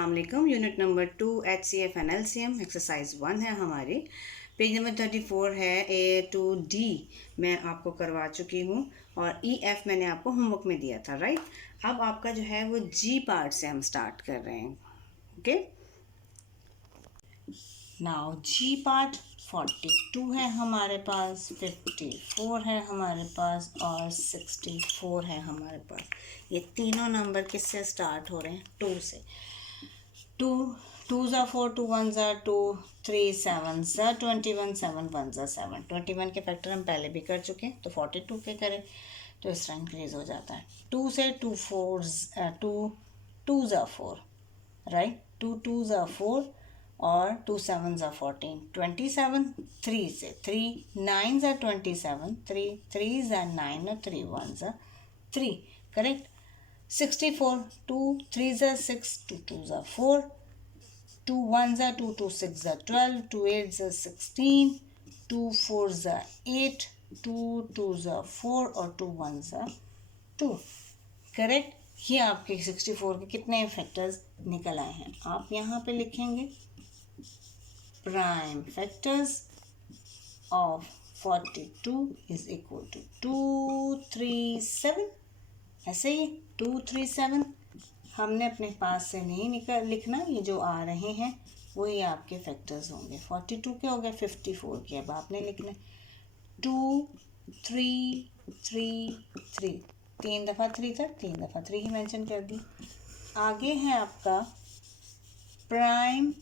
अस्सलाम वालेकुम। Unit number 2 HCF and LCM exercise 1 है हमारी। पेज नंबर 34 है। A to D मैं आपको करवा चुकी हूँ और EF मैंने आपको होमवर्क में दिया था, राइट। अब आपका जो है वो G पार्ट से हम स्टार्ट कर रहे हैं। ओके, नाउ G पार्ट 42 है हमारे पास, 54 है हमारे पास और 64 है हमारे पास। ये तीनों नंबर किससे स्टार्ट हो रहे हैं? 2 से। 2 2s are 4, 2 1s are 2, 3 7s are 21, 7 1s are 7। 21 के फैक्टर हम पहले भी कर चुके हैं, तो 42 के करें तो इस तरह इंक्रीज हो जाता है। 2 से 2 4s 2 2s are 4, right. 2 2s are 4 और 2 7s are 14। 27 3 से 3 9s are 27, 3 3s are 9 और 3 1s are 3, correct. 64 2 3s are 6, 2 2s are 4, 2 1s are 2, 2 6s are 12, 2 8s are 16, 2 4s are 8, 2 2s are 4 और 2 1s are 2, करेक्ट। ये आपके 64 के कितने factors निकल आए हैं? आप यहाँ पे लिखेंगे prime factors of 42 is equal to 237। ऐसे ही 237 हमने अपने पास से नहीं लिखना, ये जो आ रहे हैं वही आपके फैक्टर्स होंगे। 42 के हो गए, 54 के अब आपने लिखना 2 3 3 3, 3 दफ़ा 3 था, 3 दफ़ा 3 ही मेंशन कर दी। आगे है आपका प्राइम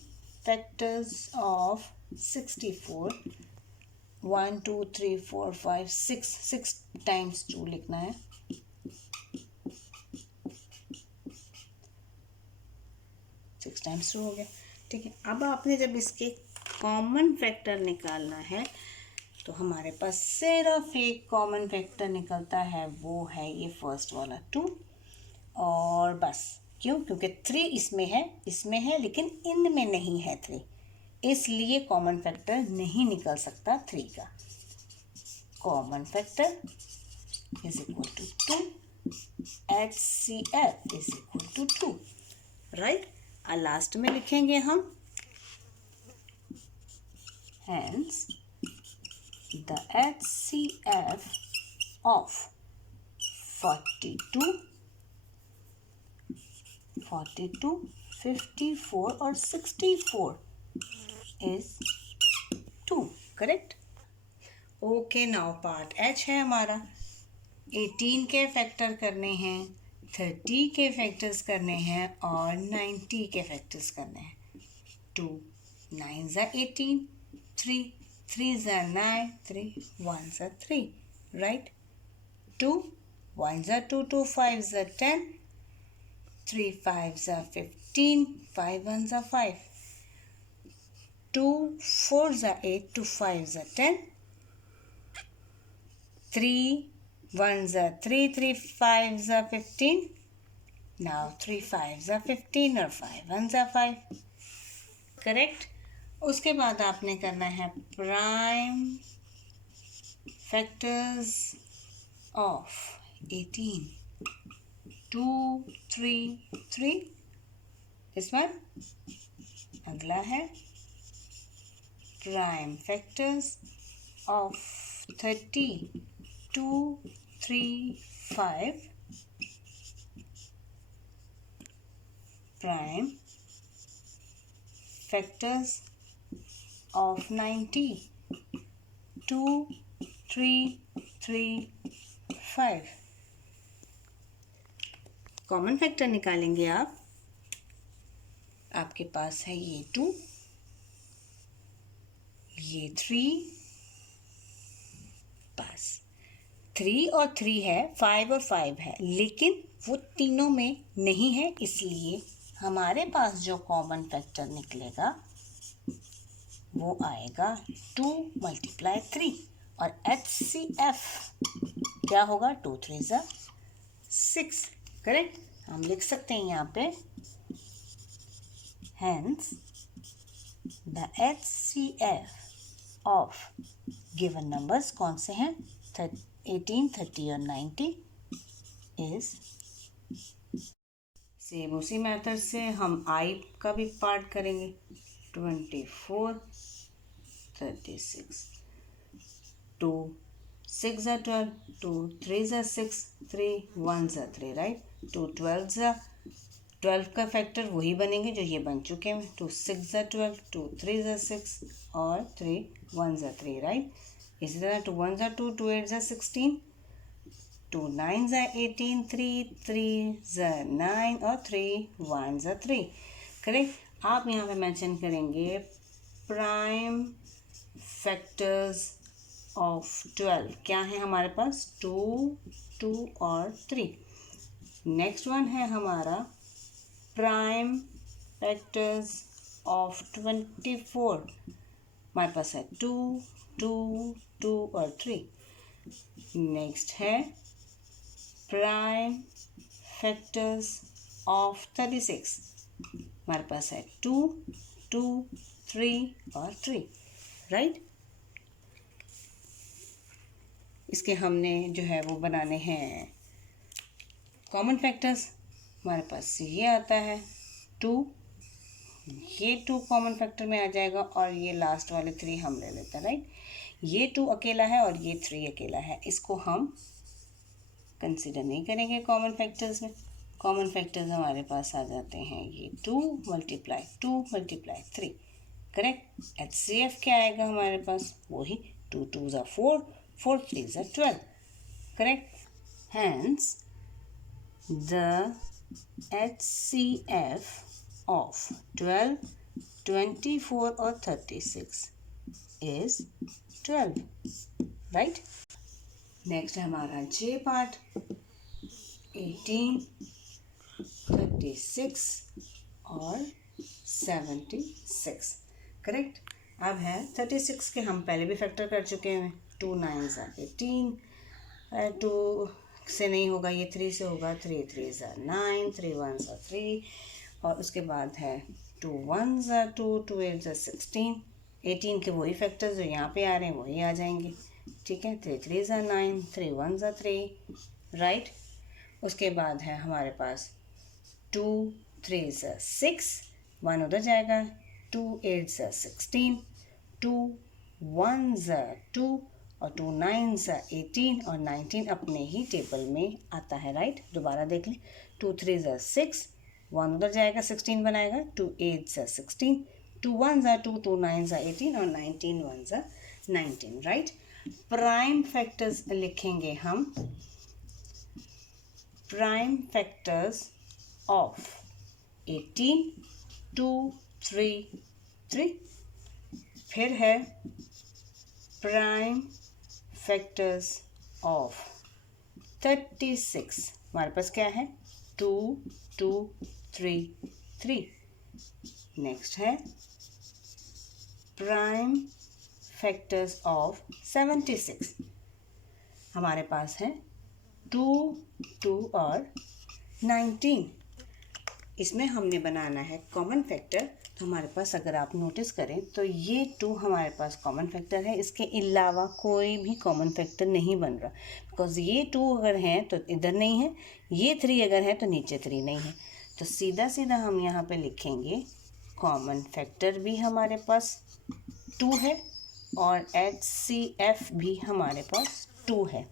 फैक्टर्स ऑफ 64, 1 2 3 4 5 6, 6 टाइम्स 2 लिखना है। 6 टाइम्स 2 हो गया, ठीक है। अब आपने जब इसके कॉमन फैक्टर निकालना है तो हमारे पास सिर्फ एक कॉमन फैक्टर निकलता है, वो है ये फर्स्ट वाला 2, और बस। क्यों? क्योंकि 3 इसमें है लेकिन इनमें नहीं है 3, इसलिए कॉमन फैक्टर नहीं निकल सकता 3 का। Common factor is equal to 2, HCF is equal to 2, right. और लास्ट में लिखेंगे हम hence the HCF of 42, 54 और 64 is 2, correct. Okay, now part H है हमारा। 18 के फैक्टर करने हैं, 30 के फैक्टर्स करने हैं और 90 के फैक्टर्स करने हैं। 2 9s are 18, 3 3s are 9, 3 1s are 3, right। 2 1s are 2, 2 5s are 10, 3 5s are 15, 5 1s are 5, 2 4s are 8, 2 5s are 10, 3 1s are 3, 3 5s are 15, now 3 5s are 15 और 5 1s are 5, करेक्ट। उसके बाद आपने करना है प्राइम फैक्टर्स ऑफ 18, 2 3 3, इस one. अगला है prime factors of 30, 2 3 5, prime factors of 90, 2 3 3 5। Common factor निकालेंगे आप। आपके पास है ये 2, ये 3, बस 3 और 3 है, 5 और 5 है, लेकिन वो तीनों में नहीं है, इसलिए हमारे पास जो कॉमन फैक्टर निकलेगा वो आएगा 2 × 3 और HCF क्या होगा? 2 3s are 6, करेक्ट। हम लिख सकते हैं यहाँ पे hence the HCF of given numbers कौन से हैं? 18, 30 और 90 is सेम उसी मेथड से हम आई का भी पार्ट करेंगे। 24, 36, 2 6 are 12, 2 3 are 6, 3 1 are 3, right. 2 12 are 12 का फैक्टर वही बनेंगे जो ये बन चुके हैं। 2 6 are 12, 2 3 are 6 और 3 1 are 3, राइट। इसी तरह 2 1 are 2, 2 8 are 16, 2 9 are 18, 3 3 are 9 और 3 1 are 3, करेक्ट। आप यहाँ पे मेंशन करेंगे प्राइम फैक्टर्स ऑफ 12। क्या है हमारे पास? 2 2 और 3। नेक्स्ट वन है हमारा प्राइम फैक्टर्स ऑफ 24। हमारे पास है 2 2 2 और 3। नेक्स्ट है प्राइम फैक्टर्स ऑफ 36। हमारे पास है 2 2 3 और 3, राइट। इसके हमने जो है वो बनाने हैं कॉमन फैक्टर्स। हमारे पास ये आता है 2, ये 2 कॉमन फैक्टर में आ जाएगा और ये लास्ट वाले 3 हम ले लेते हैं, राइट। ये 2 अकेला है और ये 3 अकेला है, इसको हम कंसिडर नहीं करेंगे कॉमन फैक्टर्स में। कॉमन फैक्टर्स हमारे पास आ जाते हैं ये 2 मल्टीप्लाई 2 मल्टीप्लाई 3, करेक्ट। HCF क्या आएगा हमारे पास? वही 2 2s are 4, 4 3s are 12, correct. Hence, the HCF of 12, 24 or 36 is 12, right. Next है हमारा J part, 18, 36 और 76, करेक्ट। अब है 36 के हम पहले भी फैक्टर कर चुके हैं। 2 9s are 18, 2 से नहीं होगा, ये 3 से होगा। 3 3s are 9, 3 1s are 3 और उसके बाद है 2 1s are 2, 2 8s are 16। 18 के वही फैक्टर्स जो यहाँ पे आ रहे हैं वही आ जाएंगे, ठीक है। 3 3s are 9, 3 1s are 3, right. उसके बाद है हमारे पास 2 3s are 6, 1 उधर जाएगा। 2 8s are 16, 2 1s are 2 और 2 9s are 18 और 19 अपने ही टेबल में आता है, राइट। दोबारा देख लें। 2 3s are 6, 1 उधर जाएगा 16 बनाएगा। 2 8s are 16, 2 1s are 2, 2 9s are 18 और 19 1s are 19, right. Prime factors लिखेंगे हम, प्राइम फैक्टर्स ऑफ 18 2 3 3। फिर है प्राइम फैक्टर्स ऑफ 36। हमारे पास क्या है? 2 2 3 3। नेक्स्ट है प्राइम फैक्टर्स ऑफ 76। हमारे पास है 2 2 और 19। इसमें हमने बनाना है कॉमन फैक्टर। तो हमारे पास अगर आप नोटिस करें तो ये 2 हमारे पास कॉमन फैक्टर है, इसके अलावा कोई भी कॉमन फैक्टर नहीं बन रहा। बिकॉज ये 2 अगर हैं तो इधर नहीं है, ये 3 अगर है तो नीचे 3 नहीं है। तो सीधा सीधा हम यहाँ पे लिखेंगे कॉमन फैक्टर भी हमारे पास 2 है और HCF भी हमारे पास 2 है।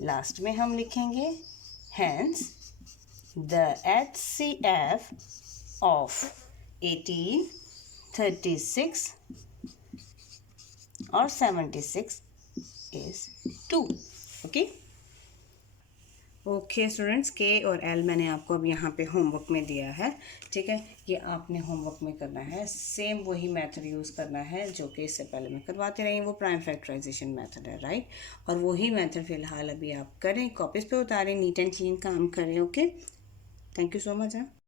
लास्ट में हम लिखेंगे हैंस द HCF of 18, 36 और 76 is 2, ओके। ओके स्टूडेंट्स, के और एल मैंने आपको अब यहाँ पे होमवर्क में दिया है, ठीक है। ये आपने होमवर्क में करना है, सेम वही मेथड यूज़ करना है जो कि इससे पहले मैं करवाती रही, वो प्राइम फैक्टराइजेशन मेथड है, राइट। और वही मेथड फ़िलहाल अभी आप करें, कॉपीज़ पे उतारें, नीट एंड क्लीन काम करें, okay. Thank you so much.